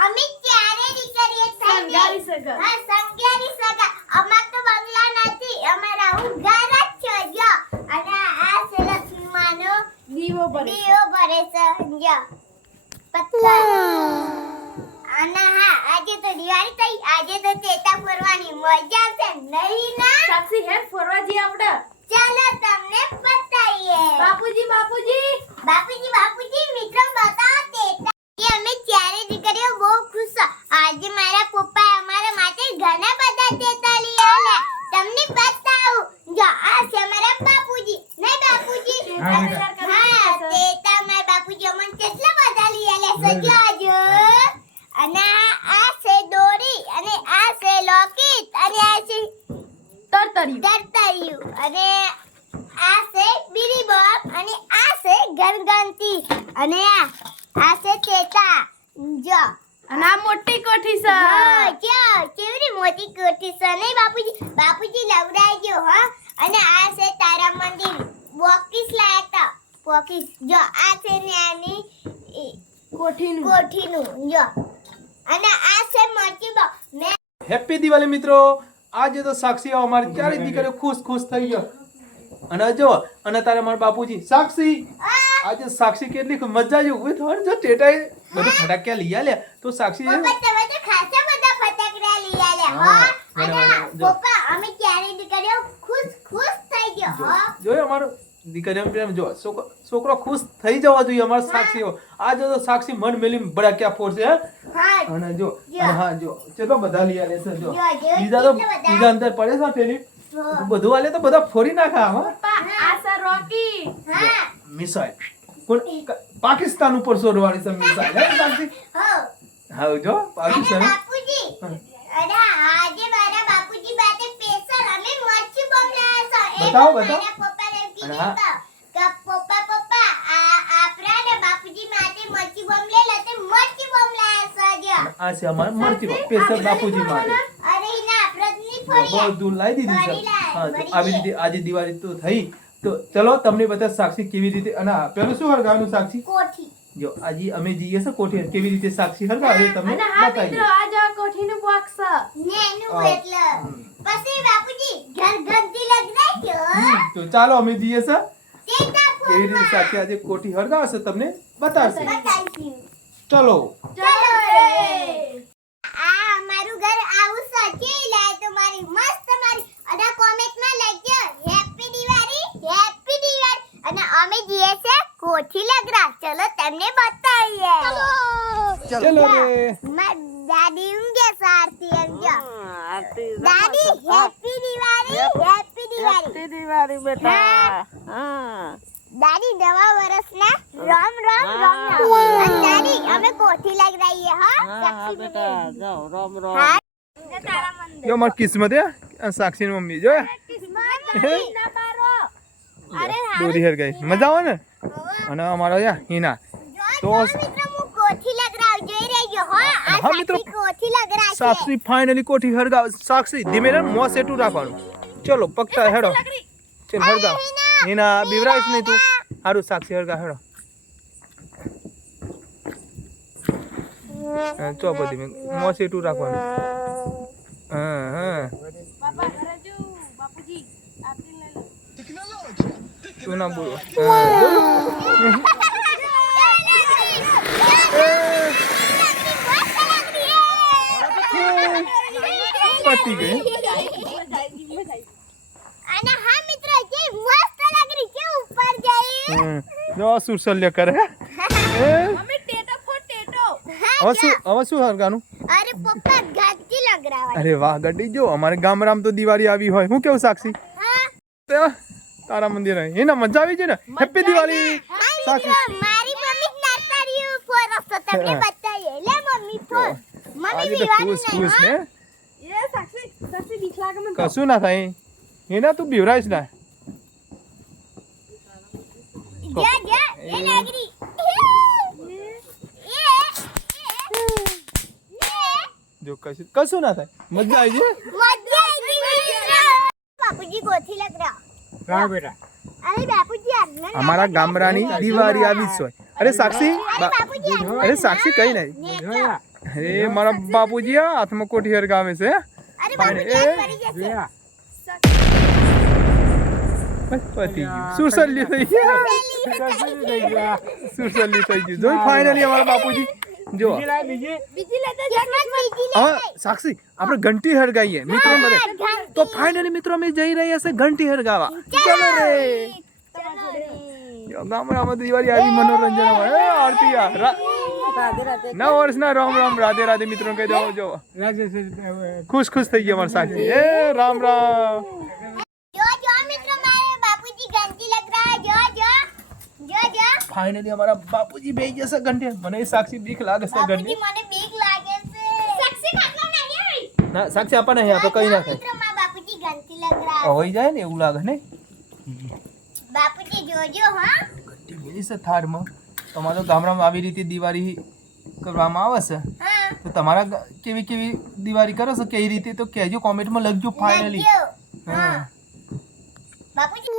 અમે ક્યારે દીકરીએ સંગારી સગા. હા સંગારી સગા અમાર તો બંગલા નથી. અમારા હું ઘર જ છે જો. અને આ છે લક્ષ્મીમાનો દીવો ભરે દીવો ભરે છે જો. પત્તા અને હા આજે તો દિવાળી થઈ. આજે તો ચેતા ફરવાની. મજા આવશે. નહીં ના? સાક્ષી હેડ ફરવા જઈએ આપણે. ચાલો તમને બતાવીએ બાપુજી બાપુજી બાપુજી બાપુજી વિક્રમ બતાવો ચેતા એ અમે ચારે દીકરીઓ બહુ ખુશ છો આજે મારા પપ્પાએ અમારા માટે ઘણા બધા ચેતા તમને બતાવું. જો આ છે મારા બાપુજી. નહીં બાપુજી? હા, તે તમારા બાપુજી અમને કેટલા બધા લઈ આલે છે. જો અને આ છે દોરી અને આ છે લોકેટ અને આ છે તરતરી. દર્તાયું અને આ છે બીરી બોબ અને આ છે ગણગણતી અને આ આ છે ચેતા. જો. અને આ મોટી કોઠી છે. મોટી કોઠી સને બાપુજી બાપુજી લવડાવજો હા. અને આ છે તારા મંદિર. બોકીસ લાયા તા બોકીસ જો આ છે ને આની કોઠીનું. કોઠીનું. જો. અને આ છે મોટી બો મે હેપી દિવાળી મિત્રો. આજે તો સાક્ષી અમારી ચારે દીકરીઓ ખુશ ખુશ થઈ ગયો. અને જો અને તારે મારા બાપુજી. સાક્ષી આજે સાક્ષી કેટલી મજા આવી. ઊભી થવાની જો ટેટાએ બધું ફટાક્યા લઈ આલ્યા. તો સાક્ષી જોયો અમારો દીકરીઓ પ્રેમ જો છોકરો છોકરો ખુશ થઈ જવા જોઈએ અમારો સાક્ષીઓ આ તો સાક્ષી મન મેલી ભડાક્યા ફોડશે હે અને જો જો. હા જો ચલો બધા લઈ આવે છે જો જો, જો, બીજા તો બીજા અંદર પડે છે પેલી બધું આલે તો બધા ફોરી નાખા હા મિસાઈલ કોણ પાકિસ્તાન ઉપર છોડવાની છે મિસાઈલ હે સાક્ષી હા જો પાકિસ્તાન બતાવો, બતાવો. કીધું હા. પપ્પા પપ્પા આ આપણા ને બાપુજી માટે મરચી બોમ લે લે તે મરચી બોમ લાયા છે જો આ છે અમાર મરચી સ્પેશિયલ બાપુજી માટે. અરે ના પ્રજની ફોડી બધું લાવી દીધી છે. હા આવી રીતે આજે દિવાળી તો થઈ. તો ચલો તમને બધા સાક્ષી કેવી રીતે અને પેલું શું હરગાવાનું સાક્ષી? કોઠી. જો આજે અમે જઈએ છે કોઠી કેવી રીતે સાક્ષી? હરગાવે હા મિત્રો આ જો કોઠીનું બોક્સ ને એનું એટલે. પછી બાપુજી ઘર ઘંટી લગડાયો તો ચાલો અમે જઈએ છે કેવી રીતે સાક્ષી આજે કોઠી હરગાવશે તમને બતાવશે. ચલો. ચલો આ અમારું ઘર આવું સજેઈ લાય તો મારી મસ્ત મારી અને કોમેન્ટમાં લખજો. Happy Diwali happy Diwali. અને અમે જઈએ છે કોઠી લગરા ચલો તમને બતાવીએ ચલો રે માર દાદી ઊંઘે સારથી એમ જો દાદી હેપી દિવાળી હેપી દિવાળી દિવાળી બેટા. હા દાદી નવા વર્ષના રામ રામ રામ રામ અને દાદી અમે કોઠી લગરાઈએ હા હા સાક્ષી બેટા બને. જાઓ રામ રામ હા તારા મંદિર જો મારી કિસ્મત હે આ સાક્ષીની મમ્મી જો અરે દોરી હરગાઈ મજા આવે ને અને અમારો યા હિના. તો મિત્રો હું કોઠી લગરાવ જોઈ રહેજો હો. આ હા, મિત્રો. સાક્ષી કોઠી લગરા છે સાક્ષી ફાઇનલી કોઠી હરગાવ સાક્ષી ધીમે ને મોં સેટું રાખવાનું. ચલો પગતા હેડો. ચલ હરગાવ. હિના. બીવરાઈશ નહીં તું. સારું સાક્ષી હરગાવ હેડો. ચો બધી મેં મોં સેટું રાખવાનું. હા હા. બાપુજી તું ના બોલો? પતી ગઈ અને હા મિત્રો જે સુરસલ્ય કરે. મમ્મી ટેટો ફો ટેટો. હવે શું હવે શું હરગાનું? અરે પપ્પા ગાડી લગરાવા અરે વાહ ગાડી જો અમારે ગામડામાં તો દિવાળી આવી હોય. હું કેવું સાક્ષી? હા. તારા મંદિર એના મજા આવી છે ને? હેપી દિવાળી સાચી. મારી મમ્મી નર્સરી ફોરસ તો તમને બતાવીએ. લે મમ્મી ફોર મમ્મી દિવાળી ખુશ ખુશ ને એ સાક્ષી સાક્ષી બીક લાગે મને કશું ના થાય. એના તું બીવરાઈશ ના. જા જા. એ લાગરી જો કશું કશું ના થાય. મજા આવી છે? મજા આવી બાપુજી ગોથી લગ રહ્યા હા. બેટા. અરે બાપુજી આજના અમારા ગામડાની દિવાળી આવી જ હોય. અરે સાક્ષી અરે સાક્ષી કઈ નહીં. અરે મારા બાપુજી આ હાથમાં કોઠી હરગાવે છે સુરસલ્લી થઈ ગયા. કશું થઈ ગયા. સુરસલ્લી થઈ ગયું. જોઈ ફાઇનલી અમારા બાપુજી. જો. બીજી લાય બીજી. બીજી લેતો કિસ્મત બીજી લે હવે સાક્ષી આપણે ઘંટી હરગાઈએ. મિત્રો બધે ઘંટી. તો ફાઇનલી મિત્રો અમે જઈ રહ્યા છે ઘંટી હરગાવા. ચલો. રે. ચલો રે. જો ગામડામાં દિવાળી આવી મનોરંજન હોય. એ આરતી આ રા- નવ વર્ષના રામ રામ રાધે રાધે મિત્રો કહી દો જો. લાગે છે હવે ખુશ ખુશ થઈ ગયા અમારા સાક્ષી. એ રામ રામ. ફાઇનલી અમારા બાપુજી બેહી જશે છે મને સાક્ષી બીક લાગે છે ઘંટે. મને બીક લાગે છે. સાક્ષી ખાતા નહીં ના સાક્ષી આપણ નહીં આપણે કઈ ના થાયમાં બાપુજી ઘંટી લગરા હોય જાય ને એવું લાગે નહીં? બાપુજી જોજો હા. ઘંટી મેલી થારમાં તમારો ગામડામાં આવી રીતે દિવાળી કરવામાં આવે છે? તો તમારા કેવી કેવી દિવાળી કરો છો? કેવી રીતે? તો કહેજો કોમેન્ટમાં લખજો ફાઇનલી હા. બાપુજી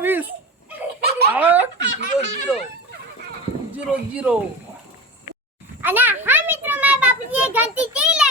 વીસ જીરો જીરો જીરો જીરો અને હા મિત્રો મારા બાપુજીએ ગંતી ચીલા